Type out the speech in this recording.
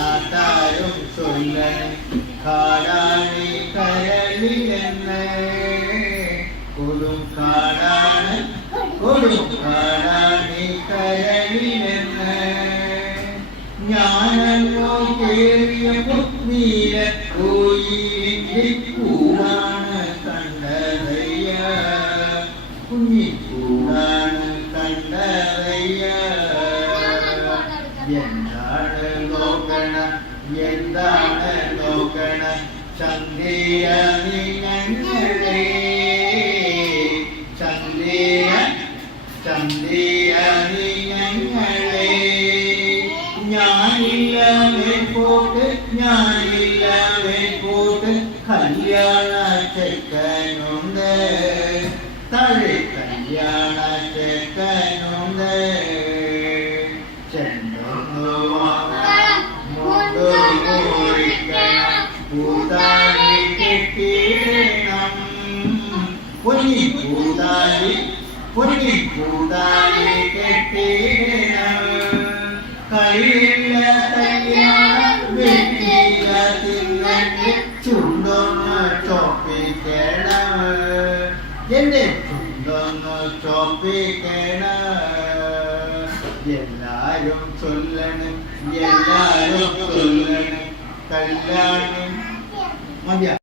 നാട്ടാരും ചൊല്ലണം കാടാണി കരളിലെന്ന് കൊടും കാടാണ് കരളിലെന്ന് ഞാനല്ലോ കേറിയ പുത്നീല കോയിലിന്റെ പൂവാണ് കണ്ടതയ്യ കുഞ്ഞിക്കൂടാണ് കണ്ടതയ്യ എന്താണ് നോക്കണ ചന്ദ്രിയ നിങ്ങളെ ചന്ദ്രിയ നിങ്ങളെ ഞാനില്ലാതെ പോട്ട് കല്യാണ ചെക്കനുണ്ട് തഴി കല്യാണ ചെക്കനുണ്ട് ചെണ്ടൊന്നു പൂതാലി കെട്ടിടണം പൂതാലി കെട്ടിടണം കളിയില്ല കല്യാണം വെട്ടിയില്ല തിന്നക്ക് ചുണ്ടൊന്ന് ചോപ്പിക്കണം എന്റെ ചുണ്ടൊന്ന് ചോപ്പിക്കണം എല്ലാരും ചൊല്ലണം കല്യാണം മതിയാ.